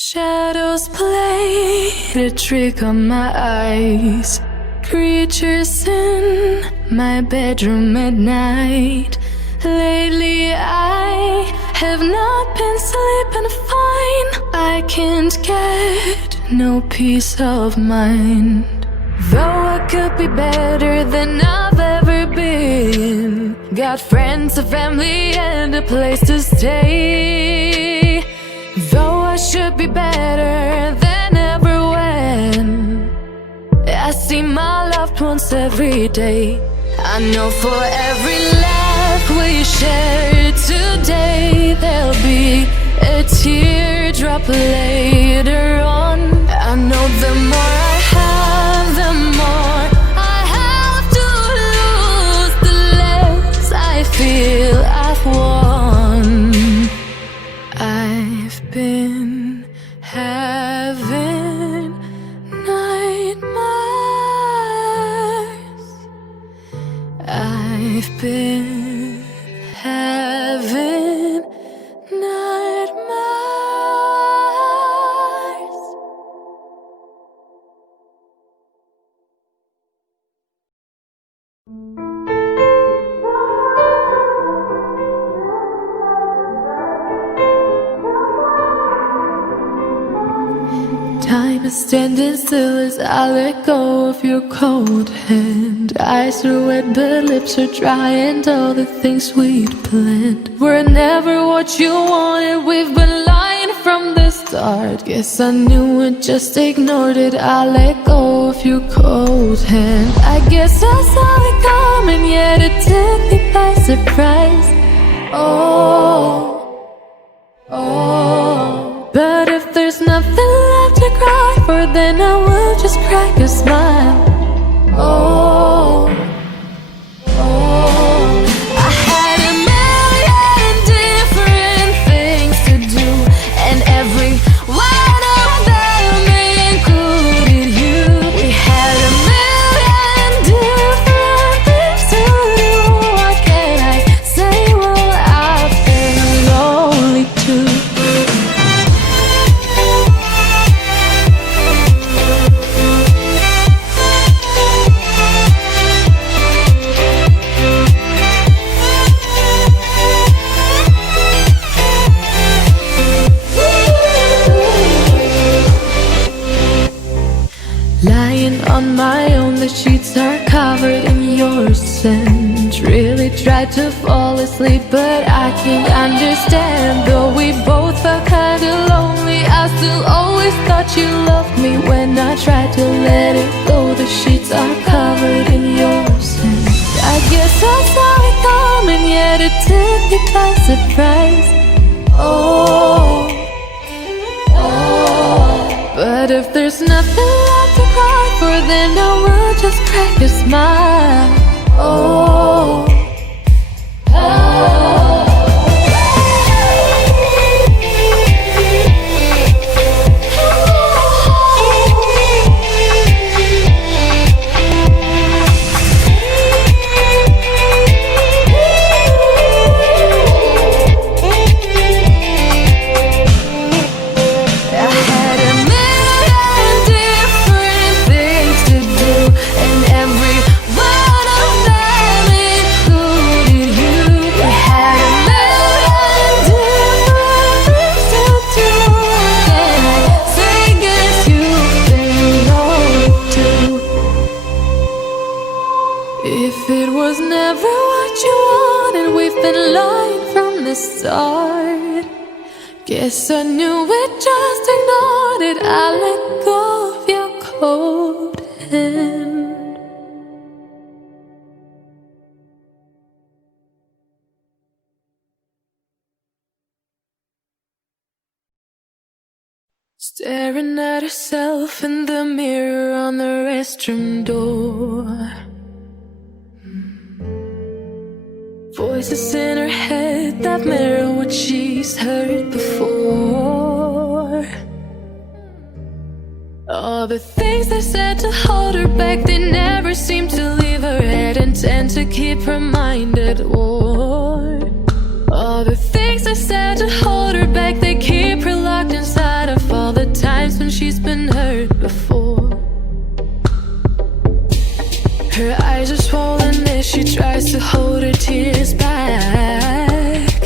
Shadows played a trick on my eyes. Creatures in my bedroom at night. Lately I have not been sleeping fine. I can't get no peace of mind. Though I could be better than I've ever been. Got friends, a family and a place to stay. Though I should be better than ever when I see my loved ones every day. I know for every laugh we share today, there'll be a teardrop later on. I know the more I have, the more I have to lose, the less I feel I've won. I've been having nightmares. I've been having nightmares. Time is standing still as I let go of your cold hand. Eyes are wet but lips are dry, and all the things we'd planned were never what you wanted. We've been lying from the start. Guess I knew it, just ignored it. I let go of your cold hand. I guess I saw it coming, yet it took me by surprise. Oh. But if there's nothing left to cry for, then I will just crack a smile. I had a million different things to do, and every one of them included you. We had a million different things to do. What can I say? Well, I've been lonely too. Lying on my own, the sheets are covered in your scent. Really tried to fall asleep, but I can't understand. Though we both felt kinda lonely, I still always thought you loved me. When I tried to let it go, the sheets are covered in your scent. I guess I saw it coming, yet it took me by surprise. But if there's nothing left to cry for, then I will just crack a smile. If it was never what you wanted, we've been lying from the start. Guess I knew it, just ignored it. I let go of your cold hand. Staring at herself in the mirror on the restroom door. Voices in her head that mirror what she's heard before. All the things they said to hold her back, they never seem to leave her head and tend to keep her mind at war. All the things they said to hold her back, they keep her locked inside of all she's been hurt before. Her eyes are swollen as she tries to hold her tears back.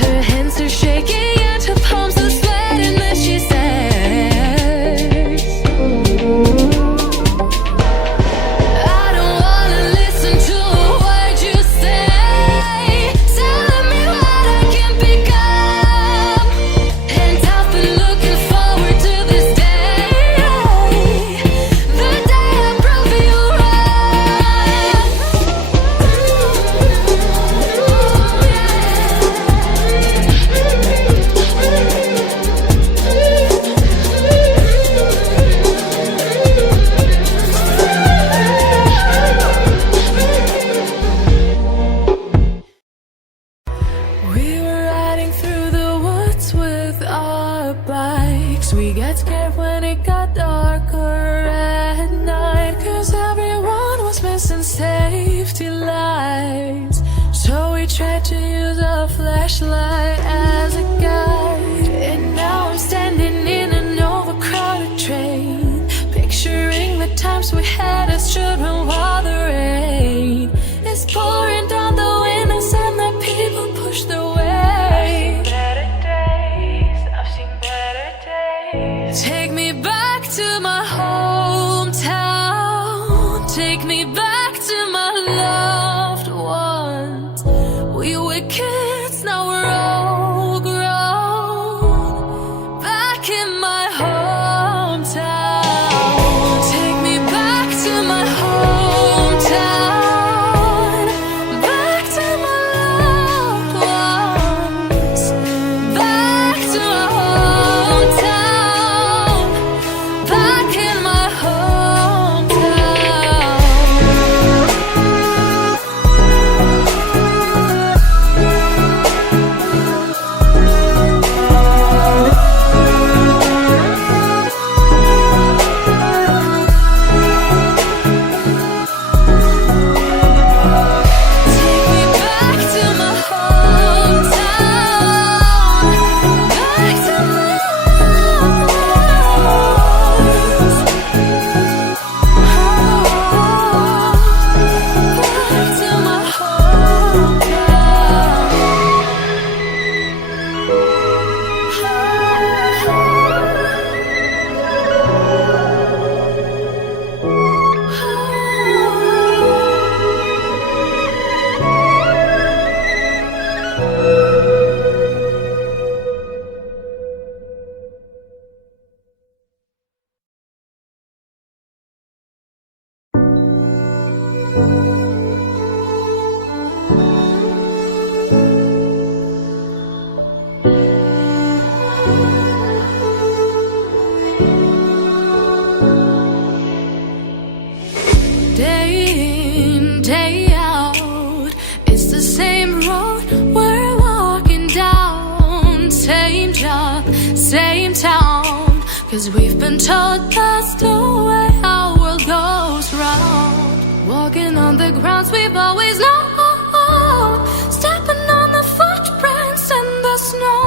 Her hands are shaking and her palms are sweating as she says, I don't wanna listen to a word you say, telling me what I can become. And I've been looking forward to this day, the day I prove you right. We were riding through the woods with our bikes. We got scared when it got darker at night, 'cause everyone was missing safety lights. So we tried to use a flashlight as a guide. And now I'm standing in an overcrowded train, picturing the times we had as children while the rain is pouring down the windows and the people push their way. I've seen better days. Take me back to my hometown. Take me back to my loved ones. We were kids, now we're all grown. Back in my hometown. Take me back to my hometown. Back to my loved ones. Back to my hometown. Back in my Take me back to my hometown. Back to my ones. Back to my Day in, day out, it's the same road we're walking down. Same job, same town, 'cause we've been told that's the way our world goes round. Walking on the grounds we've always known, stepping on the footprints in the snow.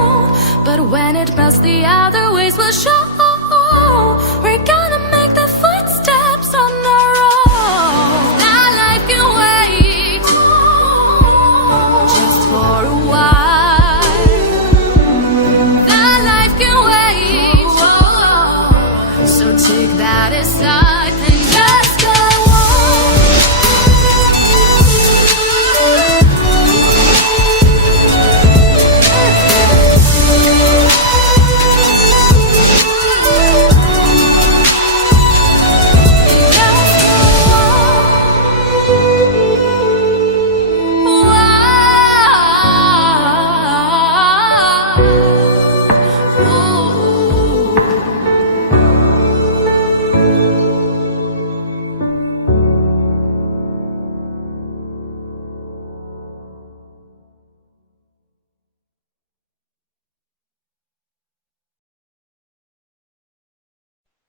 But when it melts, the other ways will show. We're gonna make the footsteps on our own. Now life can wait, just for a while. Now life can wait, so take that aside and just go on.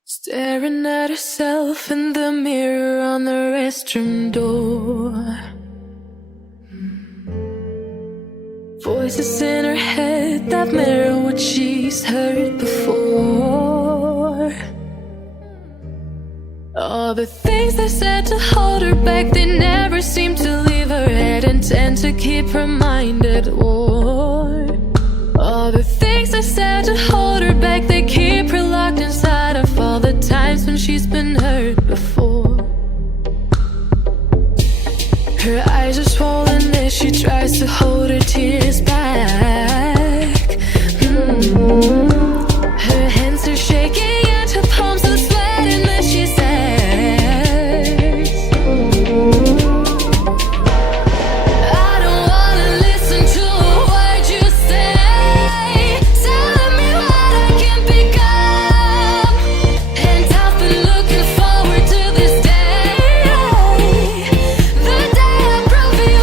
Staring at herself in the mirror on the restroom door. Voices in her head that mirror what she's heard before. Things I said to hold her back, they keep her locked inside of all the times when she's been hurt before. Her eyes are swollen as she tries to hold her tears back. Her hands are shaking and her palms are sweating as she says, I don't wanna listen to a word you say, telling me what I can become. And I've been looking forward to this day, the day I prove you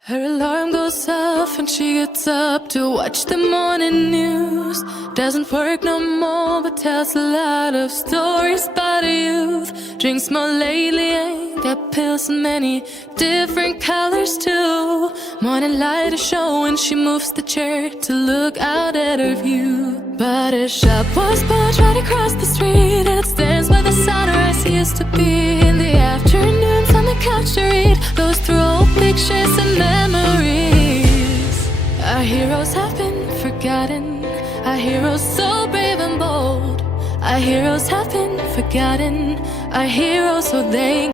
Her alarm goes off and she gets up to watch the morning news. Doesn't work no more but tells a lot of stories about her youth. Drinks more lately, ain't got pills in many different colors too. Morning light is showing, she moves the chair to look out at her view. But her shop was built right across the street, and it stands where the sunrise used to be. In the afternoons on the couch to read, goes through old pictures and memories. Our heroes have been forgotten, our heroes so brave and bold. Our heroes have been forgotten, our heroes so they